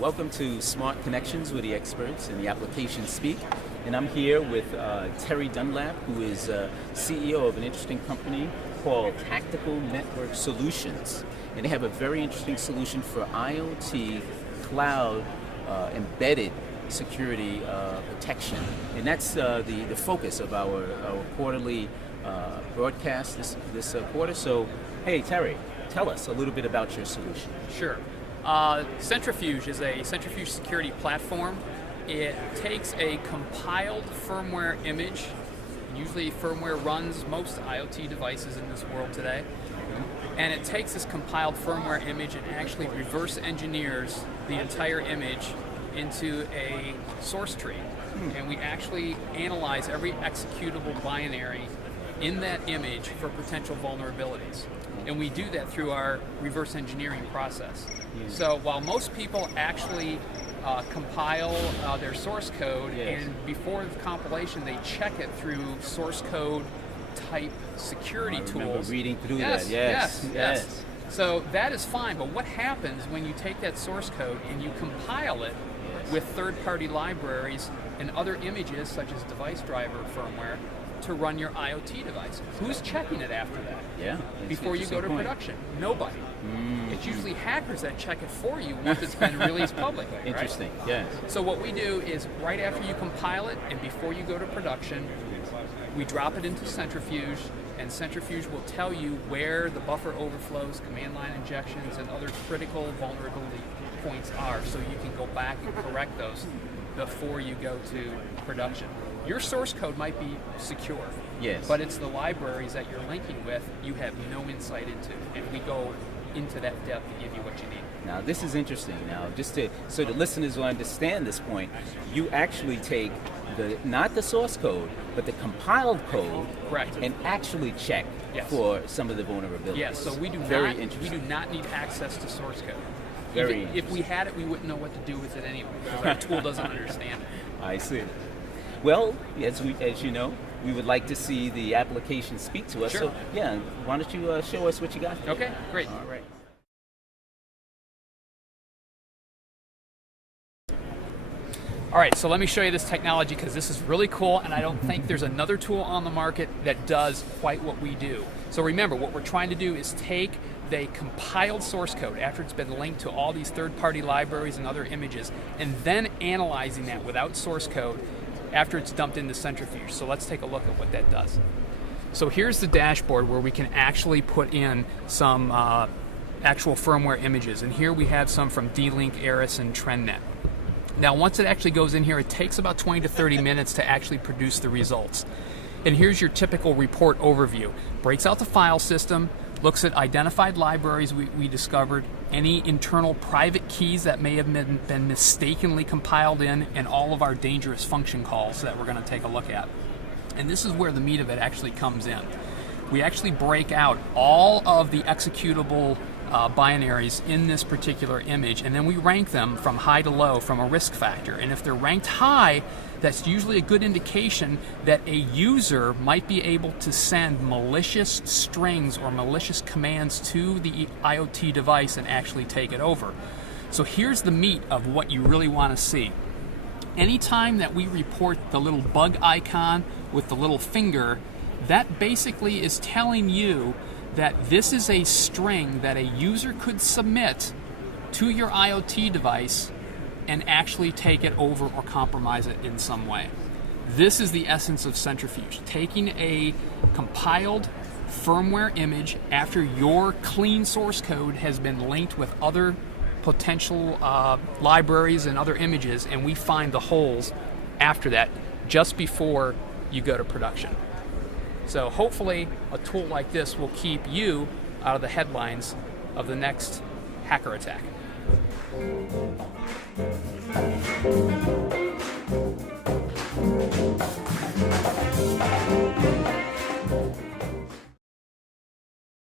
Welcome to Smart Connections with the experts in the application speak. And I'm here with Terry Dunlap, who is CEO of an interesting company called Tactical Network Solutions. And they have a very interesting solution for IoT, cloud, embedded security protection. And that's the focus of our quarterly broadcast this quarter. So, hey, Terry, tell us a little bit about your solution. Sure. Centrifuge is a centrifuge security platform. It takes a compiled firmware image. Usually firmware runs most IoT devices in this world today. And it takes this compiled firmware image and actually reverse engineers the entire image into a source tree. And we actually analyze every executable binary in that image for potential vulnerabilities. And we do that through our reverse engineering process. So while most people actually compile their source code, and before the compilation they check it through source code type security tools. I remember reading through that. Yes. So that is fine, but what happens when you take that source code and you compile it with third-party libraries and other images such as device driver firmware to run your IoT device? Who's checking it after that? Before you go to production? Nobody. It's usually hackers that check it for you once it's been released publicly. Interesting, right? Yes. So what we do is right after you compile it and before you go to production, we drop it into Centrifuge, and Centrifuge will tell you where the buffer overflows, command line injections, and other critical vulnerability points are, so you can go back and correct those before you go to production. Your source code might be secure, but it's the libraries that you're linking with you have no insight into, and we go into that depth to give you what you need. Now this is interesting. Now, so the listeners will understand this point, you actually take not the source code, but the compiled code, and actually check for some of the vulnerabilities. Yes, so we do not need access to source code. If we had it, we wouldn't know what to do with it anyway, because our tool doesn't understand it. I see. Well, as you know, we would like to see the application speak to us. Sure. So, why don't you show us what you got? Okay, great. All right. All right, so let me show you this technology because this is really cool, and I don't think there's another tool on the market that does quite what we do. So remember, what we're trying to do is take the compiled source code after it's been linked to all these third-party libraries and other images, and then analyzing that without source code after it's dumped into Centrifuge. So let's take a look at what that does. So here's the dashboard where we can actually put in some actual firmware images, and here we have some from D-Link, Eris, and TrendNet. Now once it actually goes in here, it takes about 20 to 30 minutes to actually produce the results. And here's your typical report overview. Breaks out the file system, looks at identified libraries we discovered, any internal private keys that may have been mistakenly compiled in, and all of our dangerous function calls that we're going to take a look at. And this is where the meat of it actually comes in. We actually break out all of the executable binaries in this particular image, and then we rank them from high to low from a risk factor. And if they're ranked high, that's usually a good indication that a user might be able to send malicious strings or malicious commands to the IoT device and actually take it over. So here's the meat of what you really want to see. Anytime that we report the little bug icon with the little finger, that basically is telling you that this is a string that a user could submit to your IoT device and actually take it over or compromise it in some way. This is the essence of Centrifuge, taking a compiled firmware image after your clean source code has been linked with other potential libraries and other images, and we find the holes after that just before you go to production. So hopefully a tool like this will keep you out of the headlines of the next hacker attack.